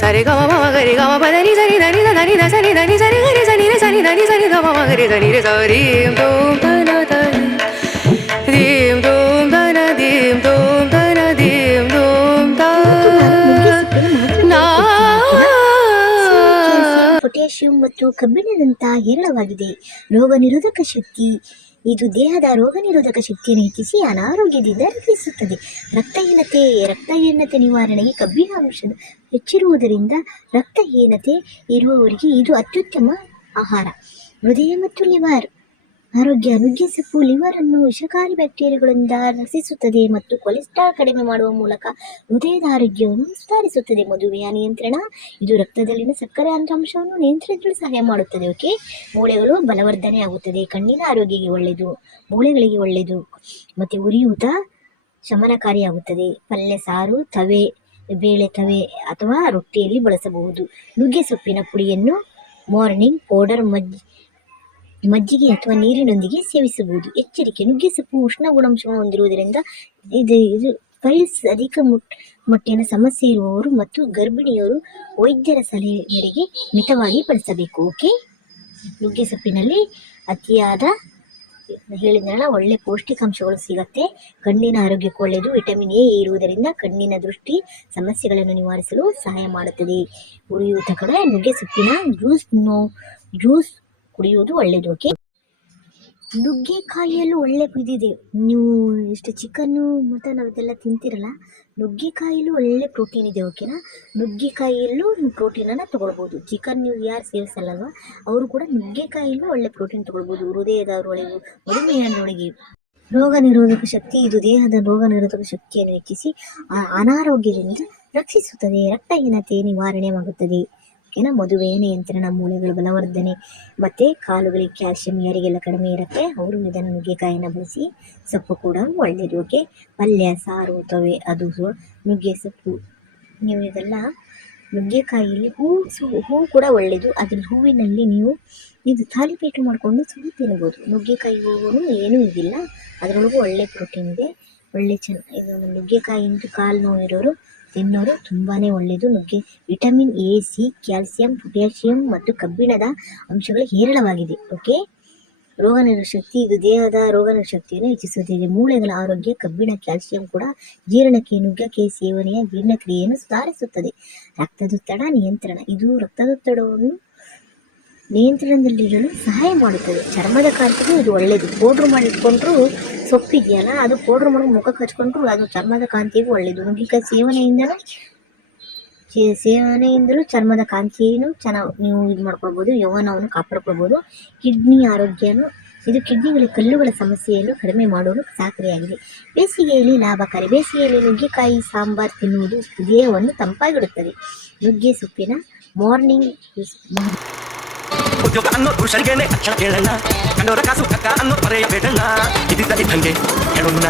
ಸರಿ ಗ ಮ ಗರಿ ಗ ಮ ಪ ನಿ ಸರಿ ದ ನಿ ದ ನಿ ದ ಸರಿ ದ ನಿ ಸರಿ ಗರಿ ಸನಿ ರೆ ಸನಿ ದ ನಿ ಸರಿ ದ ಮ ಗರಿ ದ ನಿ ರೆ ಸರಿ ದೋಂ ದ ನ ದ ದೀಂ ದೋಂ ದ ನ ದೀಂ ದೋಂ ದ ನ ದೀಂ ದೋಂ ದ ನಾ ಪೊಟ್ಯಾಷಿಯಂ ಮತ್ತು ಕಬ್ಬಿಣದಂತ ಹೇರಳವಾಗಿದೆ. ರೋಗ ನಿರೋಧಕ ಶಕ್ತಿ. ಇದು ದೇಹದ ರೋಗ ನಿರೋಧಕ ಶಕ್ತಿಯನ್ನು ಹೆಚ್ಚಿಸಿ ಅನಾರೋಗ್ಯದಿಂದ ರಕ್ಷಿಸುತ್ತದೆ. ರಕ್ತಹೀನತೆ ನಿವಾರಣೆಗೆ ಕಬ್ಬಿಣ ಅಂಶದ ಹೆಚ್ಚಿರುವುದರಿಂದ ರಕ್ತಹೀನತೆ ಇರುವವರಿಗೆ ಇದು ಅತ್ಯುತ್ತಮ ಆಹಾರ. ಹೃದಯ ಮತ್ತು ಲಿವರ್ ಆರೋಗ್ಯ. ನುಗ್ಗೆ ಸೊಪ್ಪು ಲಿವರ್ ಅನ್ನು ವಿಷಕಾರಿ ಬ್ಯಾಕ್ಟೀರಿಯಾಗಳಿಂದ ರಕ್ಷಿಸುತ್ತದೆ ಮತ್ತು ಕೊಲೆಸ್ಟ್ರಾಲ್ ಕಡಿಮೆ ಮಾಡುವ ಮೂಲಕ ಹೃದಯದ ಆರೋಗ್ಯವನ್ನು ಸುಧಾರಿಸುತ್ತದೆ. ಮಧುಮೇಹ ನಿಯಂತ್ರಣ. ಇದು ರಕ್ತದಲ್ಲಿನ ಸಕ್ಕರೆ ಅಂಶವನ್ನು ನಿಯಂತ್ರಿಸಲು ಸಹಾಯ ಮಾಡುತ್ತದೆ. ಓಕೆ. ಮೂಳೆಗಳು ಬಲವರ್ಧನೆ ಆಗುತ್ತದೆ. ಕಣ್ಣಿನ ಆರೋಗ್ಯಕ್ಕೆ ಒಳ್ಳೆಯದು, ಮೂಳೆಗಳಿಗೆ ಒಳ್ಳೆಯದು ಮತ್ತು ಉರಿಯೂತ ಶಮನಕಾರಿಯಾಗುತ್ತದೆ. ಪಲ್ಯ, ಸಾರು, ಬೇಳೆ ತವೆ ಅಥವಾ ರೊಟ್ಟಿಯಲ್ಲಿ ಬಳಸಬಹುದು. ನುಗ್ಗೆ ಸೊಪ್ಪಿನ ಪುಡಿಯನ್ನು ಮಾರ್ನಿಂಗ್ ಪೌಡರ್ ಮಜ್ಜಿಗೆ ಅಥವಾ ನೀರಿನೊಂದಿಗೆ ಸೇವಿಸಬಹುದು. ಎಚ್ಚರಿಕೆ. ನುಗ್ಗೆ ಸೊಪ್ಪು ಉಷ್ಣ ಗುಣಾಂಶವನ್ನು ಹೊಂದಿರುವುದರಿಂದ ಇದು ಪೈಲ್ಸ್, ಅಧಿಕ ಮೊಟ್ಟಿನ ಸಮಸ್ಯೆ ಇರುವವರು ಮತ್ತು ಗರ್ಭಿಣಿಯರು ವೈದ್ಯರ ಸಲಹೆ ಮೇರೆಗೆ ಮಿತವಾಗಿ ಬಳಸಬೇಕು. ಓಕೆ. ನುಗ್ಗೆ ಸೊಪ್ಪಿನಲ್ಲಿ ಅತಿಯಾದ ಹೇಳಿದ್ರಲ್ಲ ಒಳ್ಳೆ ಪೌಷ್ಟಿಕಾಂಶಗಳು ಸಿಗತ್ತೆ. ಕಣ್ಣಿನ ಆರೋಗ್ಯಕ್ಕೆ ಒಳ್ಳೆಯದು. ವಿಟಮಿನ್ ಎ ಇರುವುದರಿಂದ ಕಣ್ಣಿನ ದೃಷ್ಟಿ ಸಮಸ್ಯೆಗಳನ್ನು ನಿವಾರಿಸಲು ಸಹಾಯ ಮಾಡುತ್ತದೆ. ಉರಿಯೂತ ಕಡೆ ನುಗ್ಗೆ ಸೊಪ್ಪಿನ ಜ್ಯೂಸ್ ಕುಡಿಯುವುದು ಒಳ್ಳೆಯದು. ಓಕೆ. ನುಗ್ಗೆಕಾಯಿಯಲ್ಲೂ ಒಳ್ಳೆ ಇದಿದೆ. ನೀವು ಇಷ್ಟು ಚಿಕನ್ನು ಮಟನ್ ಅದೆಲ್ಲ ತಿಂತಿರಲ್ಲ, ನುಗ್ಗೆಕಾಯಿಯಲ್ಲೂ ಒಳ್ಳೆ ಪ್ರೋಟೀನ್ ಇದೆ. ಓಕೆನಾ. ನುಗ್ಗೆಕಾಯಿಯಲ್ಲೂ ಪ್ರೋಟೀನನ್ನು ತಗೊಳ್ಬೋದು. ಚಿಕನ್ ನೀವು ಯಾರು ಸೇವಿಸಲ್ಲಲ್ವ ಅವರು ಕೂಡ ನುಗ್ಗೆಕಾಯಿಯಲ್ಲೂ ಒಳ್ಳೆ ಪ್ರೋಟೀನ್ ತಗೊಳ್ಬೋದು. ಹೃದಯದವರೊಳಗೆ, ಮಧುಮೇಹದೊಳಗೆ. ರೋಗ ನಿರೋಧಕ ಶಕ್ತಿ. ಇದು ದೇಹದ ರೋಗ ನಿರೋಧಕ ಶಕ್ತಿಯನ್ನು ಹೆಚ್ಚಿಸಿ ಅನಾರೋಗ್ಯದಿಂದ ರಕ್ಷಿಸುತ್ತದೆ. ರಕ್ತಹೀನತೆ ನಿವಾರಣೆಯಾಗುತ್ತದೆ. ಮಧುಮೇಹ ನಿಯಂತ್ರಣ, ಮೂಳೆಗಳ ಬಲವರ್ಧನೆ ಮತ್ತು ಕಾಲುಗಳಿಗೆ ಕ್ಯಾಲ್ಸಿಯಂ ಯಾರಿಗೆಲ್ಲ ಕಡಿಮೆ ಇರುತ್ತೆ ಅವರು ಇದನ್ನು ನುಗ್ಗೆಕಾಯಿನ ಬಳಸಿ. ಸೊಪ್ಪು ಕೂಡ ಒಳ್ಳೆಯದು. ಓಕೆ. ಪಲ್ಯ, ಸಾರು, ತವೆ ಅದು ನುಗ್ಗೆ ಸೊಪ್ಪು. ನೀವು ಇದೆಲ್ಲ ನುಗ್ಗೆಕಾಯಿಯಲ್ಲಿ ಹೂ ಕೂಡ ಒಳ್ಳೆಯದು. ಅದ್ರ ಹೂವಿನಲ್ಲಿ ನೀವು ಇದು ತಾಲಿಪೇಟು ಮಾಡಿಕೊಂಡು ಸುಮ್ಮನೆ ತಿನ್ಬೋದು. ನುಗ್ಗೆಕಾಯಿ ಹೂವು ಏನೂ ಇದಿಲ್ಲ, ಅದರೊಳಗೂ ಒಳ್ಳೆ ಪ್ರೋಟೀನ್ ಇದೆ. ಒಳ್ಳೆ ಇದು ನುಗ್ಗೆಕಾಯಿಂದು ಕಾಲು ನೋವು ಇರೋರು ತಿನ್ನೋರು ತುಂಬಾ ಒಳ್ಳೆಯದು. Vitamin A, C, calcium, potassium ಮತ್ತು ಕಬ್ಬಿಣದ ಅಂಶಗಳು ಹೇರಳವಾಗಿದೆ. ಓಕೆ. ರೋಗ ನಿರೋಧಕ ಶಕ್ತಿ. ಇದು ದೇಹದ ರೋಗ ನಿರೋಧಕ ಶಕ್ತಿಯನ್ನು ಹೆಚ್ಚಿಸುತ್ತದೆ. ಮೂಳೆಗಳ ಆರೋಗ್ಯ. ಕಬ್ಬಿಣ, ಕ್ಯಾಲ್ಸಿಯಂ ಕೂಡ ಜೀರ್ಣಕ್ಕೆ. ನುಗ್ಗೆಕಾಯಿ ಸೇವನೆಯ ಜೀರ್ಣಕ್ರಿಯೆಯನ್ನು ಸುಧಾರಿಸುತ್ತದೆ. ರಕ್ತದೊತ್ತಡ ನಿಯಂತ್ರಣ. ಇದು ರಕ್ತದೊತ್ತಡವನ್ನು ನಿಯಂತ್ರಣದಲ್ಲಿಡಲು ಸಹಾಯ ಮಾಡುತ್ತದೆ. ಚರ್ಮದ ಕಾಂತಿಗೂ ಇದು ಒಳ್ಳೆಯದು. ಪೌಡ್ರ್ ಮಾಡಿಟ್ಕೊಂಡ್ರು ಸೊಪ್ಪಿದೆಯಲ್ಲ ಅದು ಪೌಡ್ರ್ ಮಾಡಿ ಮುಖಕ್ಕೆ ಹಚ್ಕೊಂಡ್ರು ಅದು ಚರ್ಮದ ಕಾಂತಿಗೂ ಒಳ್ಳೆಯದು. ನುಗ್ಗೆಕಾಯಿ ಸೇವನೆಯಿಂದಲೂ ಚರ್ಮದ ಕಾಂತಿಯನ್ನು ಚೆನ್ನಾಗಿ ನೀವು ಇದು ಮಾಡ್ಕೊಳ್ಬೋದು, ಯೌವನವನ್ನು ಕಾಪಾಡ್ಕೊಳ್ಬೋದು. ಕಿಡ್ನಿ ಆರೋಗ್ಯನು. ಇದು ಕಿಡ್ನಿಗಳ ಕಲ್ಲುಗಳ ಸಮಸ್ಯೆಯನ್ನು ಕಡಿಮೆ ಮಾಡಲು ಸಹಕಾರಿಯಾಗಿದೆ. ಬೇಸಿಗೆಯಲ್ಲಿ ಲಾಭಕಾರಿ. ಬೇಸಿಗೆಯಲ್ಲಿ ನುಗ್ಗೆಕಾಯಿ ಸಾಂಬಾರು ತಿನ್ನುವುದು ದೇಹವನ್ನು ತಂಪಾಗಿಡುತ್ತದೆ. ನುಗ್ಗೆ ಸೊಪ್ಪಿನ ಮಾರ್ನಿಂಗ್ ಉದ್ಯೋಗ ಅನ್ನೋ ಪುರುಷರಿಗೆ ಅಕ್ಷರ ಕೇಳಲ್ಲ. ಕಂಡೋರ ಕಾಸು ಕಕ್ಕ ಅನ್ನೋ ಪರೆಯ ಬೇಡಲ್ಲ. ಇದ್ದಿದ್ದ ಇದ್ದಂಗೆ ಹೇಳೋಣ.